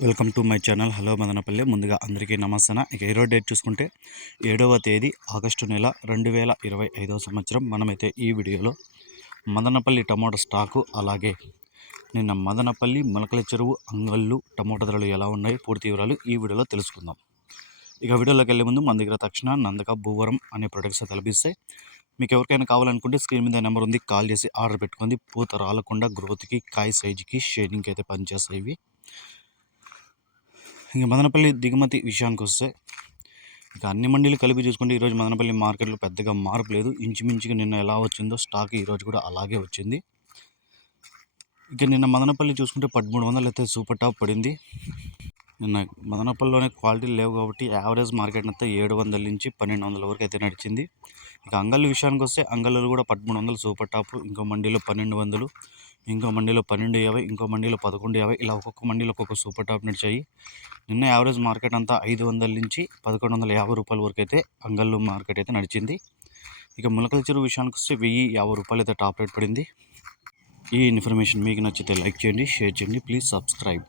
Welcome to my channel. Hello Madanapalle. ముందుగా అందరికీ నమస్తన. ఇక ఈరోజు డేట్ చూసుకుంటే ఏడవ తేదీ ఆగస్టు నెల రెండు వేల ఇరవై ఐదవ సంవత్సరం. మనమైతే ఈ వీడియోలో మదనపల్లి టమోటా స్టాకు అలాగే నిన్న మదనపల్లి మొలకల చెరువు అంగళ్ళు టమోటా ధరలు ఎలా ఉన్నాయి పూర్తి వివరాలు ఈ వీడియోలో తెలుసుకుందాం. ఇక వీడియోలోకి వెళ్ళే ముందు మన దగ్గర తక్షణ నందక భూవరం అనే ప్రొడక్ట్స్ తలపిస్తాయి మీకు ఎవరికైనా కావాలనుకుంటే స్క్రీన్ మీద నెంబర్ ఉంది. కాల్ చేసి ఆర్డర్ పెట్టుకుంది పూత రాలకుండా గ్రోత్కి కాయ సైజుకి షేడింగ్కి అయితే పనిచేస్తాయి ఇవి. ఇంకా మదనపల్లి దిగుమతి విషయానికి వస్తే ఇక అన్ని మండీలు కలిపి చూసుకుంటే ఈరోజు మదనపల్లి మార్కెట్లో పెద్దగా మార్పు లేదు. ఇంచుమించుగా నిన్న ఎలా వచ్చిందో స్టాక్ ఈరోజు కూడా అలాగే వచ్చింది. ఇక నిన్న మదనపల్లి చూసుకుంటే పదమూడు వందలు అయితే సూపర్ టాప్ పడింది. నిన్న మదనపల్లిలోనే క్వాలిటీలు లేవు కాబట్టి యావరేజ్ మార్కెట్ అంతా ఏడు వందల నుంచి పన్నెండు వందల వరకు అయితే నడిచింది. ఇక అంగళ్ళు విషయానికి వస్తే అంగళ్ళు కూడా పదమూడు వందలు సూపర్ టాప్ ఇంకో మండీలో పన్నెండు వందలు. ఇంకో మండీలో పన్నెండు యాభై ఇంకో మండీలో పదకొండు యాభై ఇలా ఒక్కొక్క మండీలో ఒక్కొక్క సూపర్ టాప్ నడిచాయి నిన్న యావరేజ్ మార్కెట్ అంతా ఐదు వందల నుంచి పదకొండు వందల యాభై రూపాయల వరకు అయితే అంగళ్ళు మార్కెట్ అయితే నడిచింది. ఇక ములకల చెరువు విషయానికి వస్తే వెయ్యి యాభై రూపాయలు అయితే టాప్ రేట్ పడింది. ఈ ఇన్ఫర్మేషన్ మీకు నచ్చితే లైక్ చేయండి షేర్ చేయండి ప్లీజ్ సబ్స్క్రైబ్.